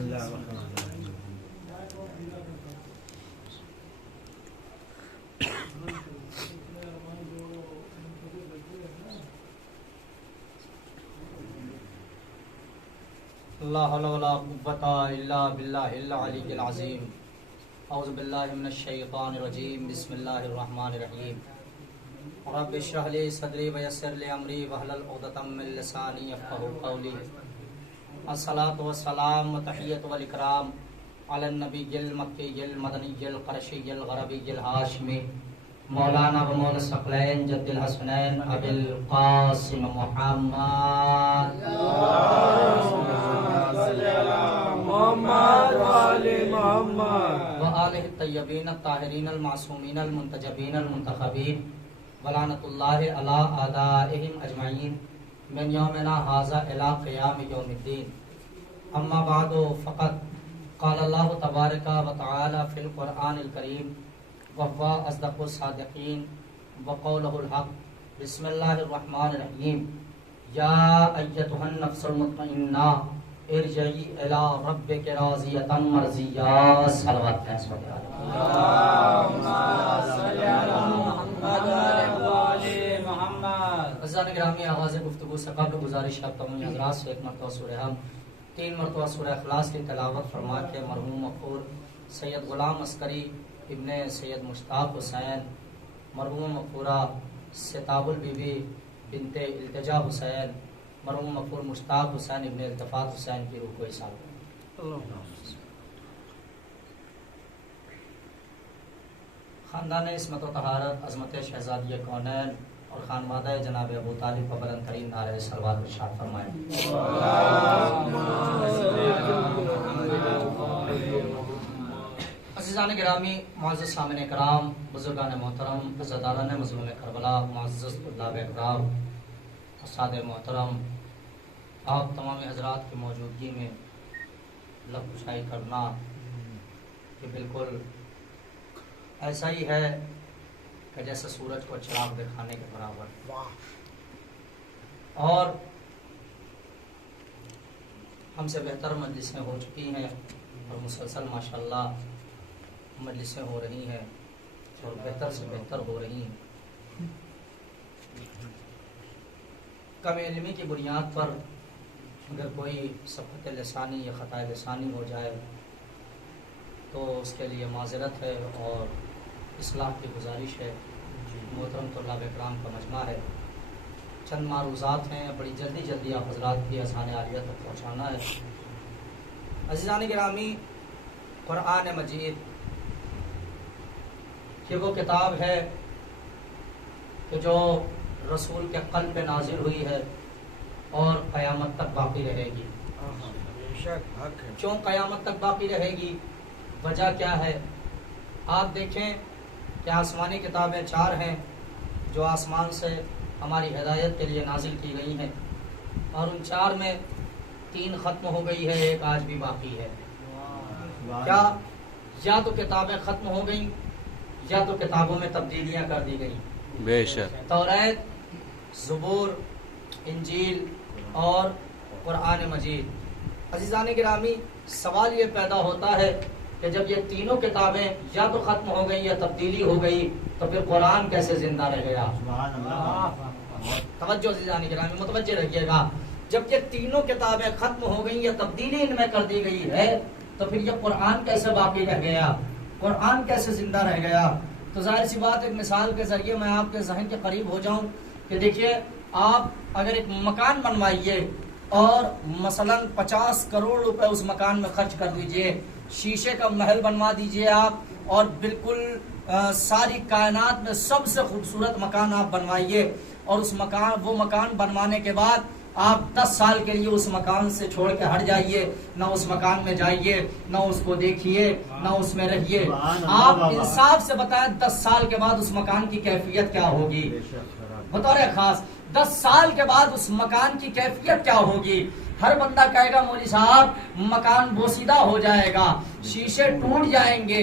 اللہ الرحمن الرحیم۔ لا حول ولا قوة الا باللہ العلی العظیم۔ اعوذ باللہ من الشیطان الرجیم، بسم اللہ الرحمن الرحیم۔ رب اشرح لی صدری ویسر لی امری واحلل عقدۃ من لسانی یفقہوا قولی۔ الصلاۃ والسلام وتحیۃ والاکرام علی النبی المکی المدنی القرشی الغربی الہاشمی مولانا و مولا الثقلین جد الحسنین ابی القاسم محمد محمد وآل محمد وآلہ الطیبین الطاہرین المعصومین المنتجبین المنتخبین ولعنۃ اللہ علی اعدائہم اجمعین من یومنا ھذا الی قیام یوم الدین۔ اما بعد فقط قال اللہ تبارک و تعالی فی القرآن الکریم وهو اصدق الصادقین وقولہ الحق۔ بسم اللہ الرحمن الرحیم۔ یا ایتھا النفس المطمئنہ ارجعی الی ربک راضیۃ مرضیہ۔ صلوات عزیزان گرامی، آغاز گفتگو سے قبل گزارش ہے تمام حضرات سے ایک مرتبہ سورہ ہم 3 مرتبہ سورہ اخلاص کی تلاوت فرما کے مرحوم مغفور سید غلام عسکری ابن سید مشتاق حسین، مرحوم مغفورہ ستاب البی بی بنت التجا حسین، مرحوم مغفور مشتاق حسین ابن التفات حسین کی روح کو حساب خاندان عصمت و طہارت عظمت شہزادی کونین اور خانوادہ جناب ابو طالب کو بلند ترین نعرہ صلوات ارشاد فرمائیں۔ عزیزان گرامی، معزز سامعین کرام، بزرگان محترم، عزاداران مظلوم کربلا، معزز طلاب اکرام، استاد محترم، آپ تمام حضرات کی موجودگی میں لب کشائی کرنا کہ بالکل ایسا ہی ہے کہ جیسے سورج کو چراغ دکھانے کے برابر، اور ہم سے بہتر مجلسیں ہو چکی ہیں اور مسلسل ماشاءاللہ مجلسیں ہو رہی ہیں اور بہتر سے بہتر ہو رہی ہیں۔ کم علمی کی بنیاد پر اگر کوئی سقط لسانی یا خطا لسانی ہو جائے تو اس کے لیے معذرت ہے اور اصلاح کی گزارش ہے۔ محترم طلاب اکرام کا مجمع ہے، چند معروضات ہیں، بڑی جلدی آپ حضرات کی اذہان عالیہ تک پہنچانا ہے۔ عزیزان گرامی، قرآن مجید کہ وہ کتاب ہے کہ جو رسول کے قلب پہ نازل ہوئی ہے اور قیامت تک باقی رہے گی۔ کیوں قیامت تک باقی رہے گی؟ وجہ کیا ہے؟ آپ دیکھیں کہ آسمانی کتابیں 4 ہیں جو آسمان سے ہماری ہدایت کے لیے نازل کی گئی ہیں، اور ان 4 میں 3 ختم ہو گئی ہے، ایک آج بھی باقی ہے۔ کیا یا تو کتابیں ختم ہو گئیں یا تو کتابوں میں تبدیلیاں کر دی گئیں۔ بے شک توریت، زبور، انجیل اور قرآن مجید۔ عزیزان گرامی، سوال یہ پیدا ہوتا ہے کہ جب یہ تینوں کتابیں یا تو ختم ہو گئی یا تبدیلی ہو گئی تو پھر قرآن کیسے زندہ رہ گیا؟ توجہ عزیزان گرامی، متوجہ رہیے گا، جب یہ تینوں کتابیں ختم ہو گئی یا تبدیلی ان میں کر دی گئی ہے تو پھر یہ قرآن کیسے باقی رہ گیا؟ قرآن کیسے زندہ رہ گیا؟ تو ظاہر سی بات، ایک مثال کے ذریعے میں آپ کے ذہن کے قریب ہو جاؤں کہ دیکھیے، آپ اگر ایک مکان بنوائیے اور مثلا 50 کروڑ روپے اس مکان میں خرچ کر دیجئے، شیشے کا محل بنوا دیجئے آپ، اور بالکل ساری کائنات میں سب سے خوبصورت مکان آپ بنوائیے، اور وہ مکان بنوانے کے بعد آپ 10 سال کے لیے اس مکان سے چھوڑ کے ہٹ جائیے، نہ اس مکان میں جائیے، نہ اس کو دیکھیے، نہ اس میں رہیے۔ آپ انصاف سے بتائیں 10 سال کے بعد اس مکان کی کیفیت کیا ہوگی؟ بطور خاص 10 سال کے بعد اس مکان کی کیفیت کیا ہوگی؟ ہر بندہ کہے گا مولوی صاحب مکان بوسیدہ ہو جائے گا، شیشے ٹوٹ جائیں گے،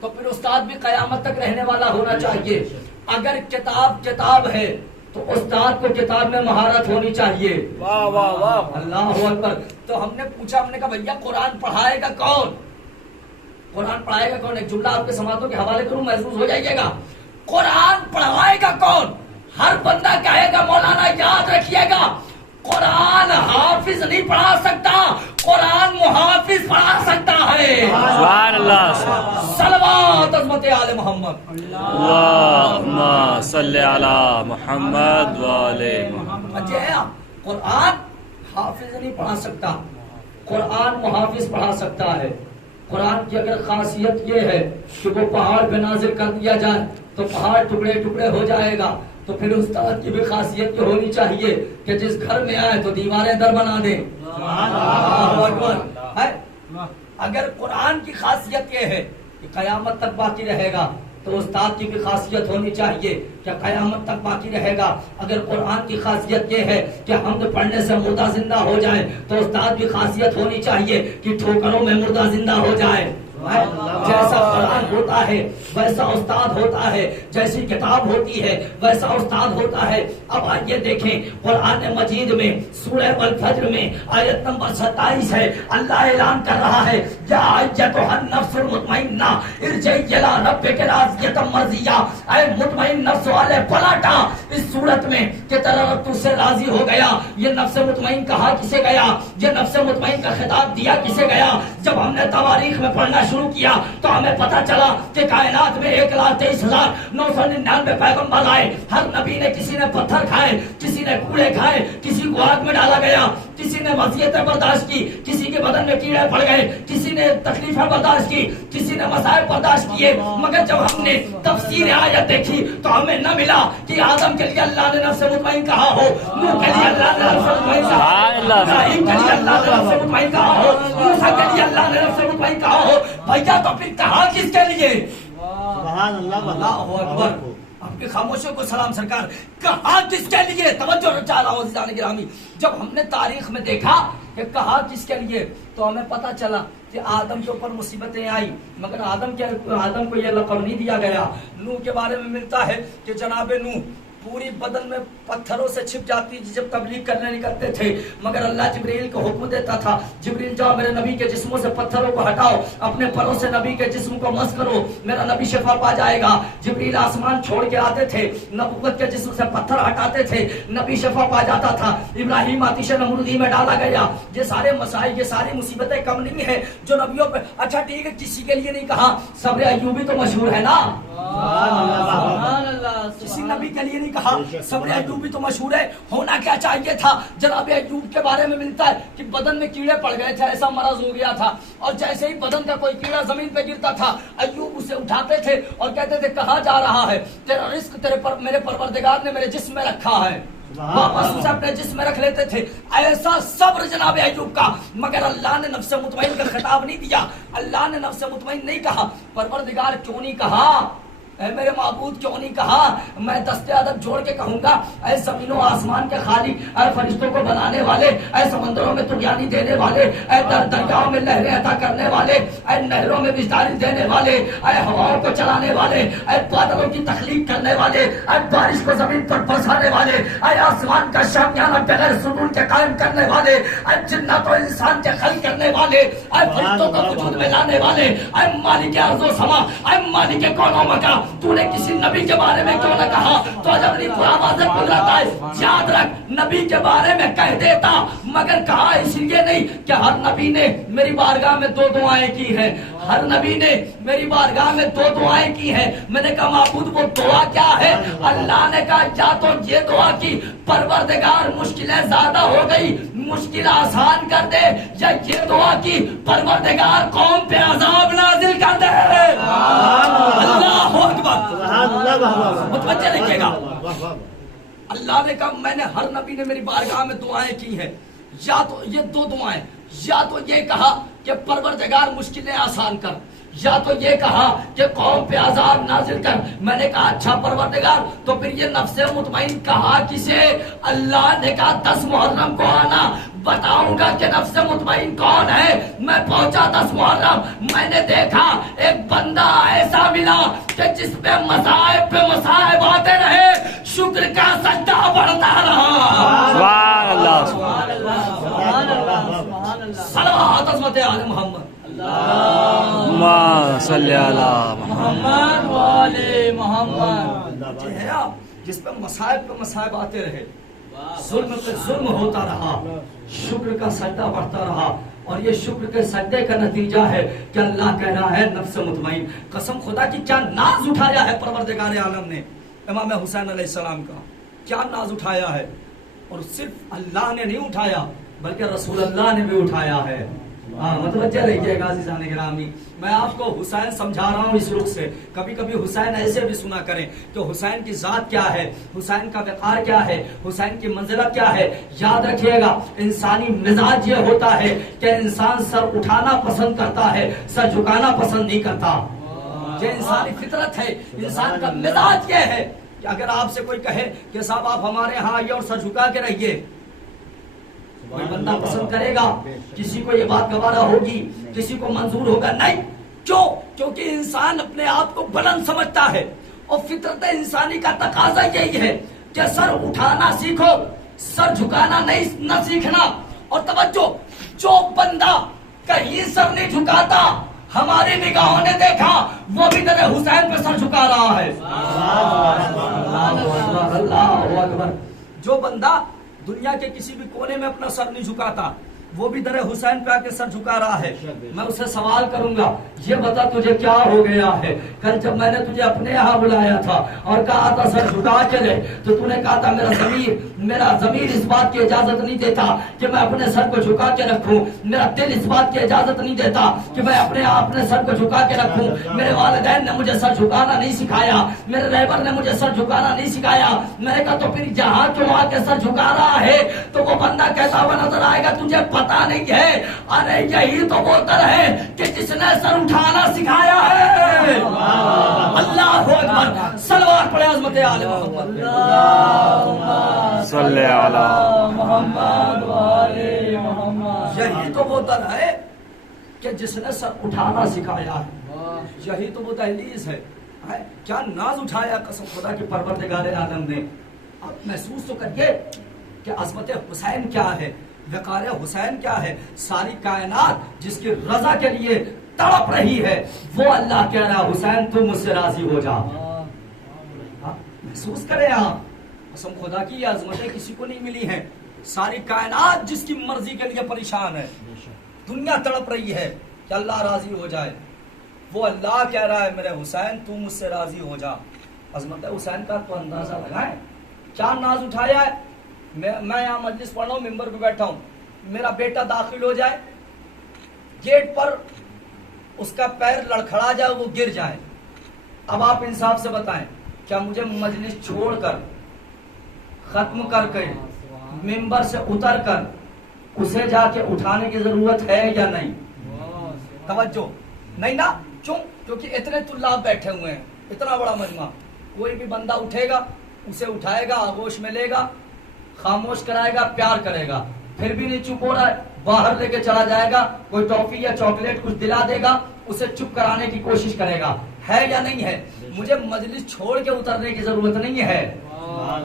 تو پھر استاد بھی قیامت تک رہنے والا ہونا چاہیے. اگر کتاب ہے تو استاد کو کتاب میں مہارت ہونی چاہیے. واہ واہ واہ. اللہ اکبر. تو ہم نے پوچھا, ہم نے کہا بھیا قرآن پڑھائے گا کون؟ قرآن پڑھائے گا کون؟ ایک جملہ آپ کے سماعتوں کے حوالے کروں, محفوظ ہو جائیے گا. قرآن پڑھائے گا کون؟ ہر بندہ کہے گا مولانا یاد رکھیے گا, قرآن حافظ نہیں پڑھا سکتا, قرآن محافظ پڑھا سکتا ہے. سبحان اللہ. صلوات عظمت آل محمد. اللہم صلی علی محمد و آل محمد. جی ہے, قرآن حافظ نہیں پڑھا سکتا, قرآن محافظ پڑھا سکتا ہے. قرآن کی اگر خاصیت یہ ہے کہ وہ پہاڑ پہ نازل کر دیا جائے تو پہاڑ ٹکڑے ٹکڑے ہو جائے گا, تو پھر استاد کی بھی خاصیت یہ ہونی چاہیے کہ جس گھر میں آئے تو دیواریں در بنا دیں. اللہ اکبر. اگر قرآن کی خاصیت یہ ہے کہ قیامت تک باقی رہے گا تو استاد کی بھی خاصیت ہونی چاہیے کہ قیامت تک باقی رہے گا. اگر قرآن کی خاصیت یہ ہے کہ حمد پڑھنے سے مردہ زندہ ہو جائے تو استاد کی خاصیت ہونی چاہیے کہ ٹھوکروں میں مردہ زندہ ہو جائے. جیسا قرآن ہوتا ہے ویسا استاد ہوتا ہے, جیسی کتاب ہوتی ہے ویسا استاد ہوتا ہے. اب آئیے دیکھیں قرآن مجید میں سورہ والفجر میں آیت نمبر 27 ہے, اللہ اعلان کر رہا ہے یا ایتھا النفس المطمئنہ ارجعی الی ربک راضیۃ مرضیہ. اے مطمئن نفس والے پلٹا اس صورت میں کہ تیرا رب تجھ سے راضی ہو گیا. یہ نفس مطمئن کہا کسے گیا؟ یہ نفس مطمئن کا خطاب دیا کسے گیا؟ جب ہم نے تواریخ میں پڑھنا شروع کیا تو ہمیں پتا چلا کہ کائنات میں 1,23,999 پیغمبر آئے. ہر نبی نے کسی نے پتھر کھائے, کسی نے کوڑے کھائے, کسی کو آگ میں ڈالا گیا, کسی نے وصیتیں برداشت کی, کسی کے بدن میں کیڑے پڑ گئے, کسی نے تکلیفیں برداشت کی, کسی نے مسائب برداشت کیے. مگر جب ہم نے تفسیر آیت دیکھی تو ہمیں نہ ملا کہ آدم کے لیے اللہ نے نفس مطمئن کہا ہو, نوح کے لیے اللہ نے نفس مطمئن کہا ہو, ابراہیم کے لیے اللہ نے نفس مطمئن کہا ہو, موسیٰ کے لیے اللہ نے نفس مطمئن کہا ہو. بھیا تو پھر کہا کس کے لیے؟ سبحان اللہ. اللہ اکبر. آپ کی خاموشیوں کو سلام سرکار. کہا کس کے لیے؟ توجہ چاہ رہا ہوں عزیزان گرامی. جب ہم نے تاریخ میں دیکھا کہ کہا کس کے لیے تو ہمیں پتا چلا کہ آدم کے اوپر مصیبتیں آئی, مگر آدم کو یہ لقب نہیں دیا گیا. نوح کے بارے میں ملتا ہے کہ جناب نوح پوری بدن میں پتھروں سے چھپ جاتی تھی جب تبلیغ کرنے نکلتے تھے, مگر اللہ جبریل کو حکم دیتا تھا, جبریل جاؤ میرے نبی کے جسموں سے پتھروں کو ہٹاؤ, اپنے پروں سے نبی کے جسم کو مس کرو, میرا نبی شفا پا جائے گا. جبریل آسمان چھوڑ کے آتے تھے, نبوت کے جسم سے پتھر ہٹاتے تھے, نبی شفا پا جاتا تھا. ابراہیم آتش نمرودی میں ڈالا گیا. یہ سارے مسائل, یہ ساری مصیبتیں کم نہیں ہے جو نبیوں پہ. اچھا ٹھیک ہے, کسی کے لیے نہیں کہا. صبر ایوبی تو مشہور ہے نا, کسی نبی کے لیے نہیں کہا. صبر ایوبی تو مشہور ہے. ہونا کیا چاہیے تھا؟ جناب ایوب کے بارے میں ملتا ہے کہ بدن میں کیڑے پڑ گئے تھے, ایسا مرض ہو گیا تھا, اور جیسے ہی بدن کا کوئی کیڑا زمین پہ گرتا تھا ایوب اسے اٹھاتے تھے اور کہتے تھے کہاں جا رہا ہے؟ تیرا رزق میرے پروردگار نے میرے جسم میں رکھا ہے. واپس اسے اپنے جسم میں رکھ لیتے تھے. ایسا صبر جناب ایوب کا. مگر اللہ نے نفس مطمئن کا خطاب نہیں دیا, اللہ نے نفس مطمئن نہیں کہا. پروردگار کیوں نہیں کہا؟ اے میرے معبود کیوں نہیں کہا؟ میں دست ادب جوڑ کے کہوں گا, اے زمین و آسمان کے خالق, اے فرشتوں کو بنانے والے, اے سمندروں میں طغیانی دینے والے, اے دریاؤں میں لہریں عطا کرنے والے, اے نہروں میں بجداری دینے والے, اے ہواؤں کو چلانے والے, اے بادلوں کی تخلیق کرنے والے, اے بارش کو زمین پر برسانے والے, اے آسمان کا شامیانہ بغیر ستون کے قائم کرنے والے, اے جنات و انسان کے خلق کرنے والے, اے فرشتوں کو وجود میں لانے والے, اے مالک ارض و سما, اے مالک کون و مکان, تو نے کسی نبی کے بارے میں کیوں نہ کہا؟ تو جب نہیں پورا واضح قدرت ہے, یاد رکھ نبی کے بارے میں کہہ دیتا, مگر کہا اس لیے نہیں کہ ہر نبی نے میری بارگاہ میں 2 دعائیں کی ہیں, ہر نبی نے میری بارگاہ میں 2 دعائیں کی ہیں. میں نے کہا معبود وہ دعا کیا ہے؟ اللہ نے کہا یا تو یہ دعا کی پروردگار مشکلیں زیادہ ہو گئی مشکل آسان کر دے, یا یہ دعا کی پروردگار قوم پہ عذاب نازل کر دے. اللہ اکبر. متوجہ رکھیے گا. اللہ نے کہا میں نے ہر نبی نے میری بارگاہ میں دعائیں کی ہیں, یا تو یہ 2 دعائیں, یا تو یہ کہا کہ پروردگار مشکلیں آسان کر, یا تو یہ کہا کہ قوم پہ عذاب نازل کر. میں نے کہا اچھا پروردگار تو پھر یہ نفس مطمئن کہا کسے؟ اللہ نے کہا 10 محرم کو آنا, بتاؤں گا کہ نفس مطمئن کون ہے. میں پہنچا 10 محرم, میں نے دیکھا ایک بندہ ایسا ملا کہ جس پہ مصائب آتے رہے, شکر کا سجدہ بڑھتا رہا. سبحان اللہ. صلوات عظمت آل محمد. اللہم صلی علی محمد والے محمد. یہ ہے آپ جس پہ مصائب آتے رہے, ظلم پہ ظلم ہوتا رہا, شکر کا سجدہ بڑھتا رہا. اور یہ شکر کے سجدے کا نتیجہ ہے کہ اللہ کہہ رہا ہے نفس مطمئن. قسم خدا کی کیا ناز اٹھایا ہے پروردگار عالم نے امام حسین علیہ السلام کا, کیا ناز اٹھایا ہے. اور صرف اللہ نے نہیں اٹھایا بلکہ رسول اللہ نے بھی اٹھایا ہے. متوجہ رہیے گا عزیزان گرامی, میں آپ کو حسین سمجھا رہا ہوں اس رخ سے. کبھی کبھی حسین ایسے بھی سنا کریں کہ حسین کی ذات کیا ہے, حسین کا وقار کیا ہے, حسین کی منزلت کیا ہے. یاد رکھیے گا انسانی مزاج یہ ہوتا ہے کہ انسان سر اٹھانا پسند کرتا ہے, سر جھکانا پسند نہیں کرتا. یہ انسانی فطرت ہے, انسان کا مزاج یہ ہے کہ اگر آپ سے کوئی کہے کہ صاحب آپ ہمارے ہاں آئیے اور سر جھکا کے رہیے, کوئی بندہ پسند کرے گا؟ کسی کو یہ بات گوارا ہوگی, کسی کو منظور ہوگا؟ نہیں. کیوں؟ کیونکہ انسان اپنے آپ کو بلند سمجھتا ہے اور فطرت انسانی کا تقاضا یہی ہے کہ سر اٹھانا سیکھو, سر جھکانا نہ سیکھنا. اور توجہ, جو بندہ کہیں سر نہیں جھکاتا ہماری نگاہوں نے دیکھا وہ بھی در حسین پہ سر جھکا رہا ہے. اللہ اکبر. جو بندہ دنیا کے کسی بھی کونے میں اپنا سر نہیں جھکاتا وہ بھی در حسین پہ آ کے سر جھکا رہا ہے. میں اسے سوال کروں گا, یہ بتا تجھے کیا ہو گیا ہے؟ کل جب میں نے تجھے اپنے یہاں بلایا تھا اور کہا تھا سر جھکا کے لے, تو تو نے کہا تھا میرا ضمیر اس بات کی اجازت نہیں دیتا کہ میں اپنے سر کو جھکا کے رکھوں, میرا دل اس بات کی اجازت نہیں دیتا کہ میں اپنے سر کو جھکا کے رکھوں. میرے والدین نے مجھے سر جھکانا نہیں سکھایا, میرے رہبر نے مجھے سر جھکانا نہیں سکھایا. میں نے کہا تو پھر جہاں کیوں آ کے سر جھکا رہا ہے؟ تو وہ بندہ کہتا ہوا نظر آئے گا تجھے پتا نہیں ہے. ارے یہی تو وہ در ہے کہ جس نے سر اٹھانا سکھایا ہے. اللہ اکبر. صلوات پڑھے عظمت آل محمد. صلی علی محمد والے محمد. یہی تو وہ در ہے کہ جس نے سر اٹھانا سکھایا ہے. یہی تو وہ دہلیز ہے. کیا ناز اٹھایا قسم خدا کے پروردگار عالم نے. آپ محسوس تو کریے کہ عظمت حسین کیا ہے, وقار حسین کیا ہے. ساری کائنات جس کی رضا کے لیے تڑپ رہی ہے وہ اللہ کہہ رہا حسین تم مجھ سے راضی ہو جا. محسوس کریں آپ, قسم خدا کی یہ عظمتیں کسی کو نہیں ملی ہیں. ساری کائنات جس کی مرضی کے لیے پریشان ہے, دنیا تڑپ رہی ہے کہ اللہ راضی ہو جائے, وہ اللہ کہہ رہا ہے میرے حسین تم مجھ سے راضی ہو جا. عظمت حسین کا تو اندازہ لگائیں کیا ناز اٹھایا ہے. میں یہاں مجلس پڑھ رہا ہوں, ممبر پہ بیٹھا ہوں, میرا بیٹا داخل ہو جائے, گیٹ پر اس کا پیر لڑکھڑا جائے, وہ گر جائے. اب آپ انصاف سے بتائیں کیا مجھے مجلس چھوڑ کر ختم کر کے ممبر سے اتر کر اسے جا کے اٹھانے کی ضرورت ہے یا نہیں؟ توجہ نہیں نا. کیوں؟ کیونکہ اتنے طلاب بیٹھے ہوئے ہیں, اتنا بڑا مجمع, کوئی بھی بندہ اٹھے گا اسے اٹھائے گا, آغوش میں لے گا, خاموش کرائے گا, پیار کرے گا, پھر بھی نہیں چپ ہو رہا ہے باہر لے کے چلا جائے گا, کوئی ٹافی یا چاکلیٹ کچھ دلا دے گا, اسے چپ کرانے کی کوشش کرے گا. ہے یا نہیں ہے؟ مجھے مجلس چھوڑ کے اترنے کی ضرورت نہیں ہے,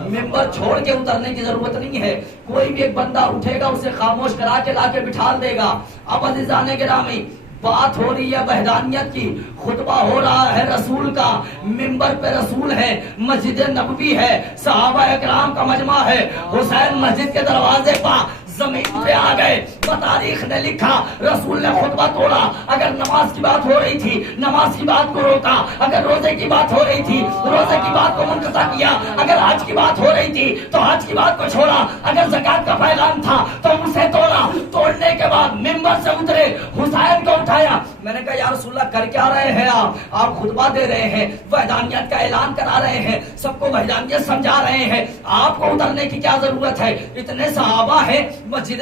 ممبر چھوڑ کے اترنے کی ضرورت نہیں ہے. کوئی بھی ایک بندہ اٹھے گا اسے خاموش کرا کے لا کے بٹھا دے گا. اب عزیزان گرامی بات ہو رہی ہے وحدانیت کی, خطبہ ہو رہا ہے رسول کا, ممبر پہ رسول ہے, مسجد نبوی ہے, صحابہ اکرام کا مجمع ہے, حسین مسجد کے دروازے پر زمین پہ آ گئے. تاریخ نے لکھا رسول نے خطبہ توڑا. اگر نماز کی بات ہو رہی تھی نماز کی بات کو روکا, اگر روزے کی بات ہو رہی تھی روزے کی بات کو منقطع کیا, اگر حج کی بات ہو رہی تھی تو حج کی بات کو چھوڑا, اگر زکات کا پیغام تھا تو اسے توڑا. توڑنے کے بعد ممبر سے اترے, حسین کو اٹھایا. میں نے کہا یا رسول اللہ کر کیا رہے ہیں آپ خطبہ دے رہے ہیں, وحدانیت کا اعلان کرا رہے ہیں, سب کو وحدانیت سمجھا رہے ہیں, آپ کو اترنے کی کیا ضرورت ہے؟ اتنے صحابہ ہیں, مسجد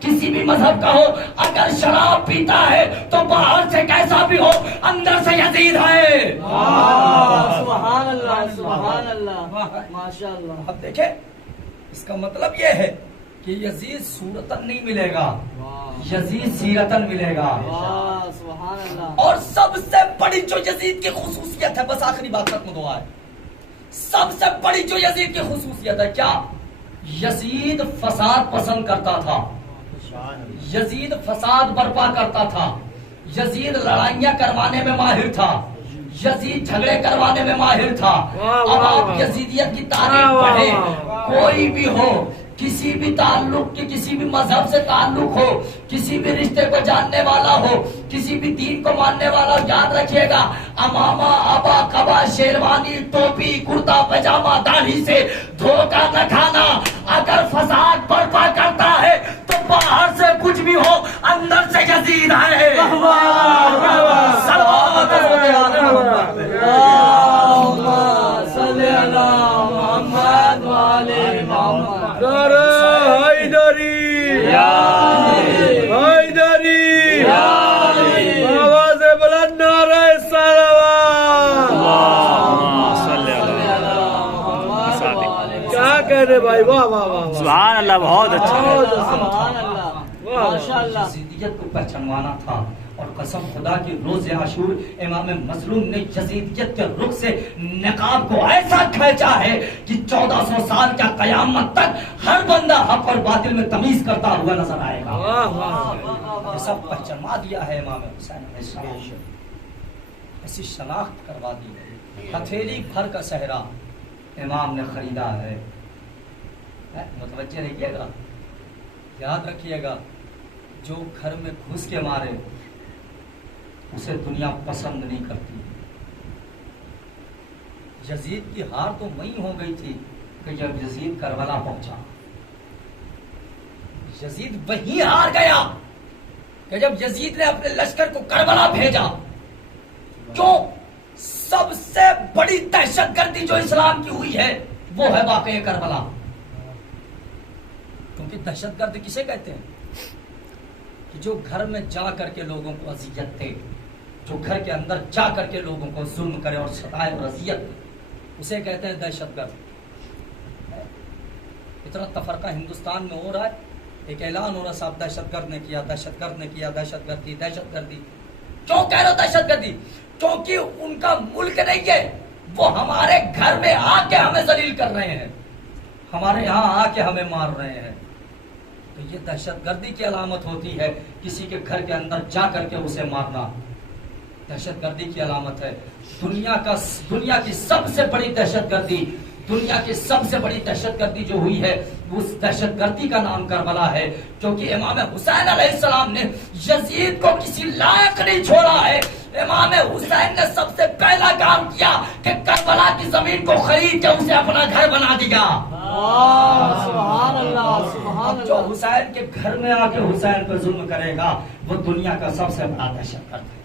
کسی بھی مذہب کا ہو، اگر شراب پیتا ہے تو باہر سے کیسا بھی ہو اندر سے یزید ہے۔ سبحان اللہ، سبحان اللہ، ماشاء اللہ۔ اب دیکھیں اس کا مطلب یہ ہے کہ یزید صورتاً نہیں ملے گا، یزید سیرتاً ملے گا۔ سبحان اللہ۔ اور سب سے بڑی جو یزید کی خصوصیت ہے، بس آخری بات ختم دعا ہے، سب سے بڑی جو یزید کی خصوصیت ہے کیا؟ یزید فساد پسند کرتا تھا، یزید فساد برپا کرتا تھا، یزید لڑائیاں کروانے میں ماہر تھا، یزید جھگڑے کروانے میں ماہر تھا۔ اب آپ یزیدیت کی تاریخ پڑھیں، کوئی بھی ہو، کسی بھی تعلق کے، کسی بھی مذہب سے تعلق ہو، کسی بھی رشتے کو جاننے والا ہو، کسی بھی دین کو ماننے والا ہو، یاد رکھیے گا امامہ، ابا، قبا، شیروانی، ٹوپی، کرتا پاجامہ، داڑھی سے دھوکہ نہ کھانا۔ اگر فساد برپا کرتا ہے تو باہر سے کچھ بھی ہو اندر سے یزید ہے۔ بھائی واہ واہ واہ، سبحان اللہ، بہت اچھا۔ سبحان اللہ، ماشاء اللہ۔ یزیدیت کو پہچانوانا تھا، اور قسم خدا کی روز عاشور امام مظلوم نے یزیدیت کے رخ سے نقاب کو ایسا کھینچا ہے کہ 1400 سال کا قیامت تک ہر بندہ حق اور باطل میں تمیز کرتا ہوا نظر آئے گا۔ یہ سب پہچانوا دیا ہے امام حسین علیہ السلام، ایسی شناخت کروا دی ہے۔ ہتھیلی بھر کا صحرا امام نے خریدا ہے۔ متوجہ رہیے گا، یاد رکھیے گا، جو گھر میں گھس کے مارے اسے دنیا پسند نہیں کرتی۔ یزید کی ہار تو وہیں ہو گئی تھی کہ جب یزید کربلا پہنچا، یزید وہیں ہار گیا کہ جب یزید نے اپنے لشکر کو کربلا بھیجا۔ کیوں؟ سب سے بڑی دہشت گردی جو اسلام کی ہوئی ہے وہ ہے واقعہ کربلا۔ کیونکہ دہشت گرد کسے کہتے ہیں؟ کہ جو گھر میں جا کر کے لوگوں کو اذیت دے، جو گھر کے اندر جا کر کے لوگوں کو ظلم کرے اور ستائے اور اذیت دے، اسے کہتے ہیں دہشت گرد۔ اتنا تفرقہ ہندوستان میں ہو رہا ہے، ایک اعلان ہو رہا صاحب دہشت گرد نے کیا، دہشت گرد نے کیا، دہشت گردی، دہشت گردی۔ کیوں کہہ رہے ہو دہشت گردی؟ کیونکہ ان کا ملک نہیں ہے، وہ ہمارے گھر میں آ کے ہمیں ذلیل کر رہے ہیں، ہمارے یہاں آ کے ہمیں مار رہے ہیں۔ تو یہ دہشت گردی کی علامت ہوتی ہے، کسی کے گھر کے اندر جا کر کے اسے مارنا دہشت گردی کی علامت ہے۔ دنیا کی سب سے بڑی دہشت گردی، دنیا کی سب سے بڑی دہشت گردی جو ہوئی ہے اس دہشت گردی کا نام کربلا ہے، کیونکہ امام حسین علیہ السلام نے یزید کو کسی لائق نہیں چھوڑا ہے۔ امام حسین نے سب سے پہلا کام کیا کہ کربلا کی زمین کو خرید کے اسے اپنا گھر بنا دیا۔ سبحان اللہ، سبحان اللہ۔ جو حسین کے گھر میں آ کے حسین پر ظلم کرے گا وہ دنیا کا سب سے بڑا دہشت گرد ہے۔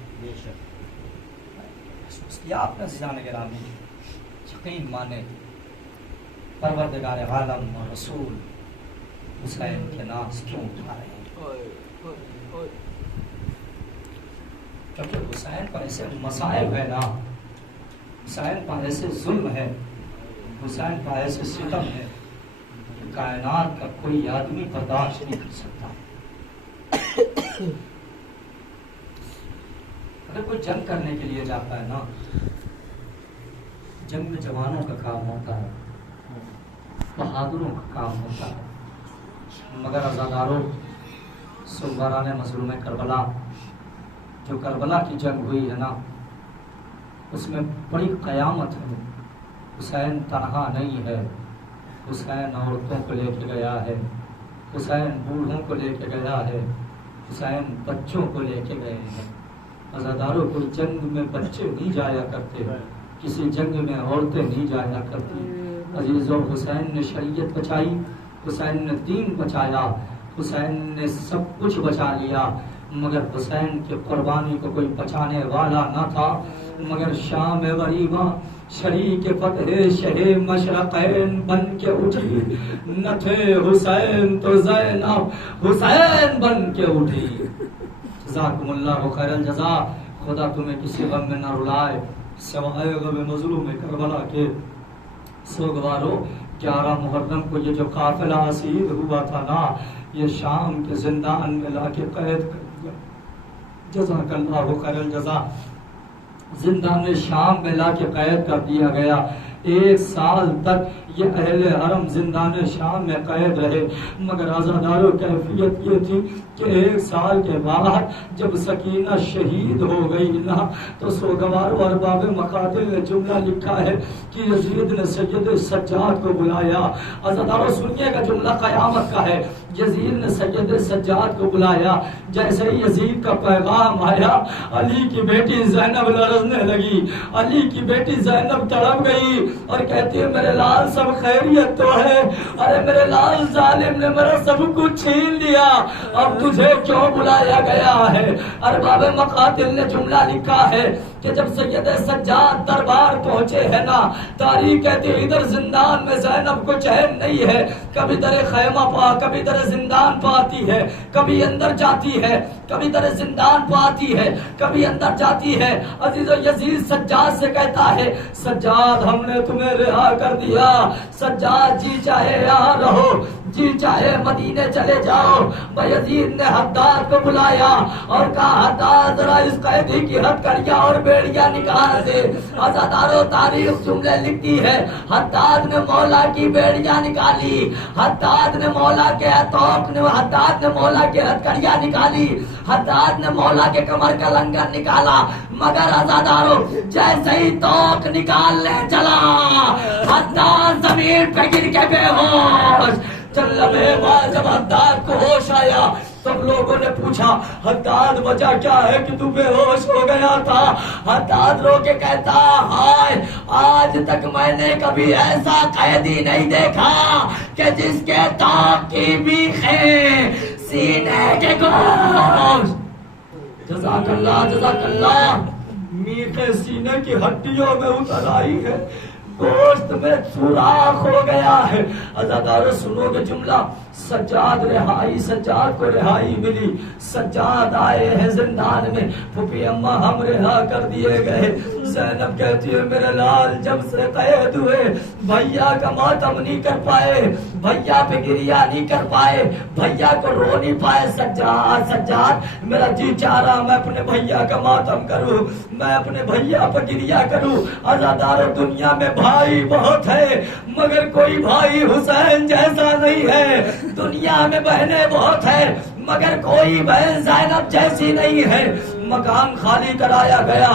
کیا آپ نے جان گرامی یقین مانے پروردگار عالم اور رسول حسین کے ناز کیوں اٹھا رہے ہیں؟ کیونکہ حسین پر ایسے مصائب ہے نا، حسین پر ایسے ظلم ہے، حسین پر ایسے ستم ہے کہ کائنات کا کوئی آدمی برداشت نہیں کر سکتا۔ اگر کوئی جنگ کرنے کے لیے جاتا ہے نا، جنگ میں جوانوں کا کام ہوتا ہے، بہادروں کا کام ہوتا ہے، مگر عزاداروں، سلطان مظلوم کربلا، جو کربلا کی جنگ ہوئی ہے نا، اس میں بڑی قیامت ہے۔ حسین تنہا نہیں ہے، حسین عورتوں کو لے کے گیا ہے، حسین بوڑھوں کو لے کے گیا ہے، حسین بچوں کو لے کے گئے ہیں۔ عزاداروں کو جنگ میں بچے نہیں جایا کرتے، کسی جنگ میں عورتیں نہیں جایا کرتی۔ عزیزوں، حسین نے شریعت بچائی، حسین نے دین بچایا، حسین نے سب کچھ بچا لیا، مگر حسین کی قربانی کو کوئی بچانے والا نہ تھا، مگر شام غریبہ شریک فتح شہ مشرقین بن کے اٹھی، نہ تھے حسین تو زینب حسین بن کے اٹھی۔ جزاکم اللہ خیر الجزا، خدا تمہیں کسی غم میں نہ رلائے سوائے غم مظلوم کربلا کے۔ سوگوارو 11 محرم کو یہ جو قافلہ اسیر ہوا تھا نا، یہ شام کے زندان میں لا کے قید کر دیا۔ جزاک اللہ خیر الجزا، زندان شام میں لا کے قید کر دیا گیا۔ 1 سال تک یہ اہل حرم زندان شام میں قید رہے، مگر عزادارو کیفیت یہ تھی کہ 1 سال کے بعد جب سکینہ شہید ہو گئی نا، تو سوگوارو ارباب مقاتل نے جملہ لکھا ہے کہ یزید نے سید سجاد کو بلایا۔ عزادارو سنیے گا، جملہ قیامت کا ہے۔ یزید نے سید سجاد کو بلایا، جیسے ہی یزید کا پیغام آیا، علی کی بیٹی زینب لرزنے لگی، علی کی بیٹی زینب تڑپ گئی اور کہتی ہے میرے لال سب خیریت تو ہے؟ ارے میرے لال ظالم نے میرا سب کچھ چھین لیا، اب تجھے کیوں بلایا گیا ہے؟ ارباب مقاتل نے جملہ لکھا ہے کہ جب سید سجاد دربار پہنچے ہیں نا، تاریخ کہتے ادھر زندان میں زینب کو چین نہیں ہے، کبھی در خیمہ پا، کبھی در زندان پہ آتی ہے، کبھی اندر جاتی ہے، کبھی در زندان پہ آتی ہے، کبھی اندر جاتی ہے۔ عزیز و یزید سجاد سے کہتا ہے سجاد ہم نے تمہیں رہا کر دیا، سجاد جی چاہے یہاں رہو، جی چاہے مدینے چلے جاؤ۔ یزید نے حداد کو بلایا اور کہا حداد ذرا اس قیدی کی ہتھکڑیاں اور بیڑیاں نکال دے۔ عزادارو تاریخ جملے لکھتی ہے حداد نے مولا کی بیڑیاں نکالی، حداد نے مولا کے توق نے، حداد نے مولا کے ہتھکڑیاں نکالی، حداد نے مولا کے کمر کا لنگر نکالا، مگر عزادارو جیسے ہی توق نکالنے چلا حداد زمین پہ گر کے بے ہوش۔ جب حداد کو ہوش آیا سب لوگوں نے پوچھا حداد وجہ کیا ہے کہ تو بے ہوش ہو گیا تھا؟ حداد رو کے کہتا ہائے آج تک میں نے کبھی ایسا قیدی نہیں دیکھا کہ جس کے تاق کی بیخیں سینے کے گوشت، جزاک اللہ، میخیں سینے کی ہڈیوں میں اتر آئی ہے، گوشت میں سوراخ ہو گیا ہے۔ عزادارو سنو گے جملہ، سجاد رہائی، سجاد کو رہائی ملی، سجاد آئے ہیں زندان میں، پھوپھی اماں ہم رہا کر دیے گئے۔ زینب کہتی ہے میرے لال جب سے قید ہوئے بھیا کا ماتم نہیں کر پائے، بھیا پہ گریا نہیں کر پائے، بھیا کو رو نہیں پائے۔ سجاد سجاد میرا جی چاہ رہا میں اپنے بھیا کا ماتم کروں، میں اپنے بھیا پہ گریا کروں۔ عزادارو دنیا میں بھائی بہت ہے مگر کوئی بھائی حسین جیسا نہیں ہے، دنیا میں بہنیں بہت ہے مگر کوئی بہن زینب جیسی نہیں ہے۔ مکان خالی کرایا گیا،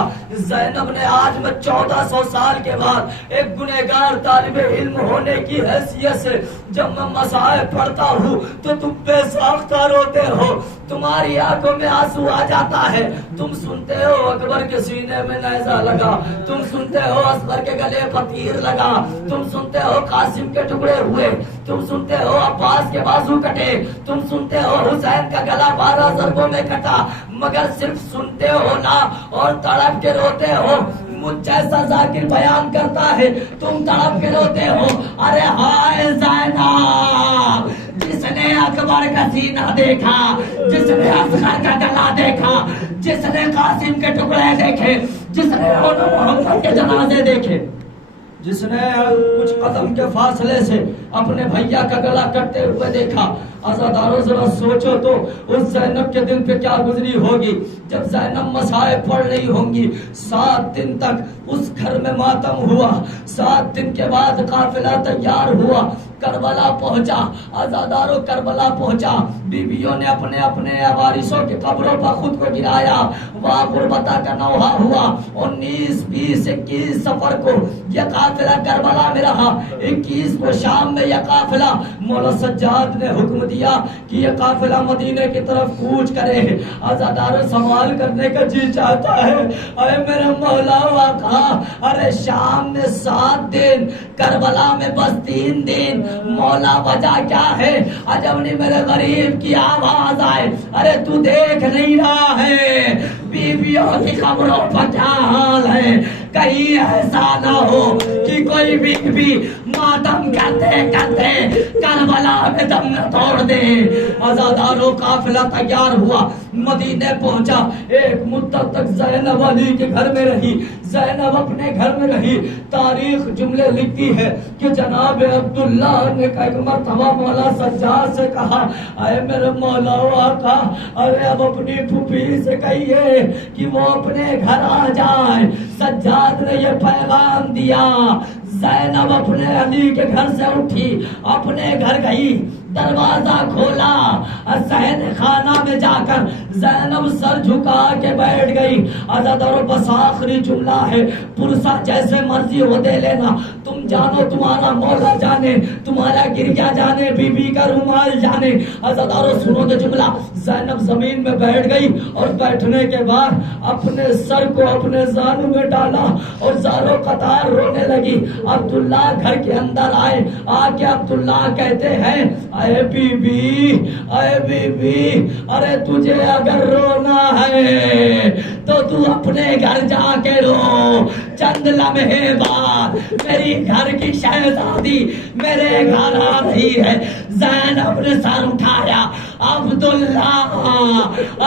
زینب نے آج میں 1400 سال کے بعد ایک گنہگار طالب علم ہونے کی حیثیت سے جب میں مصائب پڑھتا ہوں تو تم بے ساختہ روتے ہو، تمہاری آنکھوں میں آنسو آ جاتا ہے، تم سنتے ہو اکبر کے سینے میں نیزہ لگا، تم سنتے ہو اصغر کے گلے پر تیر لگا، تم سنتے ہو قاسم کے ٹکڑے ہوئے، تم سنتے ہو عباس کے بازو کٹے، تم سنتے ہو حسین کا گلا 12 ضربوں میں کٹا، مگر صرف سنتے ہو نا اور تڑپ کے روتے ہو۔ مجھ جیسا ذاکر بیان کرتا ہے تم تڑپ کے روتے ہو۔ ارے ہائے زینب جس نے اکبر کا سینہ دیکھا، جس نے اصغر کا گلا دیکھا، جس نے قاسم کے ٹکڑے دیکھے، جس نے محمد کے جنازے دیکھے، جس نے کچھ قدم کے فاصلے سے اپنے بھیا کا گلا کٹتے ہوئے دیکھا، عزادارو ذرا سوچو تو اس زینب کے دل پہ کیا گزری ہوگی جب زینب مصائب پڑھ رہی ہوں گی۔ 7 دن تک اس گھر میں ماتم ہوا، 7 دن کے بعد قافلہ تیار ہوا، کربلا پہنچا۔ عزادارو کربلا پہنچا، بیویوں نے اپنے اپنے وارثوں کے قبروں پر خود کو گرایا، وہاں غربتہ کا نوحہ ہوا۔ 19، 20، 21 سفر کو یہ قافلہ کربلا میں رہا، 21 کو شام میں میں یہ قافلہ مولا سجاد نے حکم دیا کہ یہ قافلہ مدینے کی طرف کوچ کرے. عزادار سوال کرنے کا جی چاہتا ہے اے میرے مولا آقا ارے شام میں 7 دن کربلا میں بس 3 دن مولا وجہ کیا ہے؟ عجب نہیں میرے غریب کی آواز آئے ارے تو دیکھ نہیں رہا ہے بیویوں کی خبروں پر کیا حال ہے؟ کہیں ایسا نہ ہو کہ کوئی بھی ماتم کرتے کرتے کربلا میں دم نہ توڑ دے. عزاداروں قافلہ تیار ہوا مدینے پہنچا. ایک مدت تک زینب علی کے گھر میں رہی. زینب اپنے گھر میں رہی. تاریخ جملے لکھتی ہے کہ جناب عبداللہ نے ایک مرتبہ مولا سجاد سے کہا اے میرے مولا آقا ارے اب اپنی پھوپھی سے کہیے کہ وہ اپنے گھر آ جائے. سجاد نے یہ پیغام دیا. زینب اپنے علی کے گھر سے اٹھی اپنے گھر گئی. دروازہ کھولا صحن خانہ میں جا کر زینب سر جھکا کے بیٹھ گئی. عزاداروں بس آخری جملہ ہے پرسا جیسے مرضی ہو دے لینا تم جانو تمہارا مولا جانے تمہارا گریا جانے بی بی کا رومال جانے. عزاداروں سنو گے جملہ. زینب زمین میں بیٹھ گئی اور بیٹھنے کے بعد اپنے سر کو اپنے زانوں میں ڈالا اور زاروں قطار رونے لگی. عبداللہ گھر کے اندر آئے. آ کے عبداللہ کہتے ہیں اے بی بی ارے تجھے اگر رونا ہے تو تو اپنے گھر جا کے رو. چند لمحے بعد میری گھر کی شہزادی میرے گھر آ رہی ہے. زینب نے سر اٹھایا. عبداللہ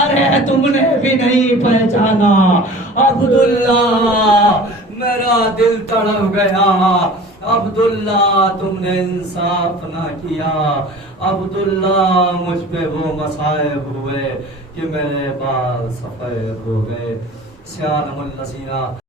ارے تم نے بھی نہیں پہچانا. عبداللہ میرا دل تڑپ گیا. عبداللہ تم نے انصاف نہ کیا. عبداللہ مجھ پہ وہ مصائب ہوئے کہ میرے بال سفید ہو گئے. سیانم الذین